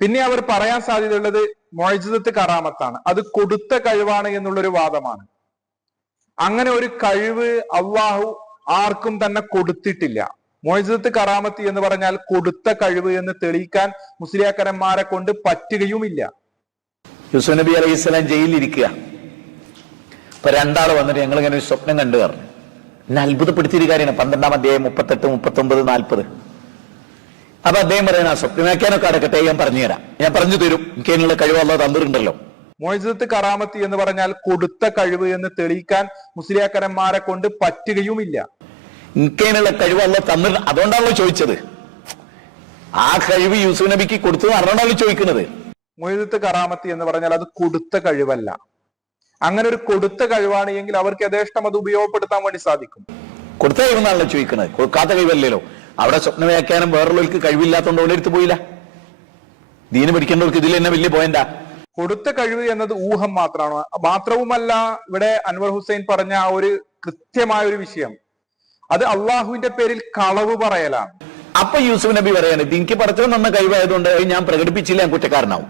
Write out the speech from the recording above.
പിന്നെ അവർ പറയാൻ സാധ്യതയുള്ളത് മുഅ്ജിസത്ത് കറാമത്താണ്, അത് കൊടുത്ത കഴിവാണ് എന്നുള്ളൊരു വാദമാണ്. അങ്ങനെ ഒരു കഴിവ് അള്ളാഹു ആർക്കും തന്നെ കൊടുത്തിട്ടില്ല. മുഅ്ജിസത്ത് കറാമത്ത് എന്ന് പറഞ്ഞാൽ കൊടുത്ത കഴിവ് എന്ന് തെളിയിക്കാൻ മുസ്ലിയാക്കന്മാരെ കൊണ്ട് പറ്റുകയുമില്ല. യൂസുഫ് നബി അലൈഹിസ്സലാം ജയിലിലിരിക്കുക. ഇപ്പൊ രണ്ടാള് വന്നിട്ട് ഞങ്ങൾ ഇങ്ങനെ ഒരു സ്വപ്നം കണ്ടു പറഞ്ഞു. എന്നെ അത്ഭുതപ്പെടുത്തിയൊരു കാര്യമാണ്. 12-ാം അധ്യായം 38, 39, 40. അപ്പൊ അദ്ദേഹം പറയുന്ന സ്വപ്നം വ്യാഖ്യാനമൊക്കെ അടക്കട്ടെ, ഞാൻ പറഞ്ഞു തരാം, ഞാൻ പറഞ്ഞു തരും, എനിക്ക് അതിനുള്ള കഴിവ് അല്ലാതെ തന്നിട്ടുണ്ടല്ലോ. മുഅ്ജിസത്ത് കറാമത്ത് എന്ന് പറഞ്ഞാൽ കൊടുത്ത കഴിവ് എന്ന് തെളിയിക്കാൻ മുസ്ലിയാക്കന്മാരെ കൊണ്ട് പറ്റുകയുമില്ല. എനിക്കതിനുള്ള കഴിവ് അല്ല തന്നിട്ട്, അതുകൊണ്ടാണല്ലോ ചോദിച്ചത്. ആ കഴിവ് യൂസുഫ് നബിക്ക് കൊടുത്തത് അറിഞ്ഞാണല്ലോ ചോദിക്കുന്നത്. മുഅ്ജിസത്ത് കറാമത്ത് എന്ന് പറഞ്ഞാൽ അത് കൊടുത്ത കഴിവല്ല. അങ്ങനെ ഒരു കൊടുത്ത കഴിവാണ് എങ്കിൽ അവർക്ക് യഥേഷ്ടം അത് ഉപയോഗപ്പെടുത്താൻ വേണ്ടി സാധിക്കും. കൊടുത്ത കഴിവെന്നാണല്ലോ ചോദിക്കുന്നത്, കൊടുക്കാത്ത കഴിവല്ലല്ലോ. അവിടെ സ്വപ്ന വ്യാഖ്യാനം വേറുള്ളവർക്ക് കഴിവില്ലാത്തതുകൊണ്ട് അവിടെ എടുത്തു പോയില്ല. ദീന് പഠിക്കേണ്ടവർക്ക് ഇതിൽ തന്നെ വലിയ പോയിന്റാ. കൊടുത്ത കഴിവ് എന്നത് ഊഹം മാത്രമാണ്. മാത്രവുമല്ല, ഇവിടെ അൻവർ ഹുസൈൻ പറഞ്ഞ ആ ഒരു കൃത്യമായ ഒരു വിഷയം, അത് അള്ളാഹുവിന്റെ പേരിൽ കളവ് പറയലാണ്. അപ്പൊ യൂസുഫ് നബി പറയാണ്, എനിക്ക് പടച്ചവൻ തന്ന കഴിവായതുകൊണ്ട് ഞാൻ പ്രകടിപ്പിച്ചില്ല, ഞാൻ കുറ്റക്കാരനാവും.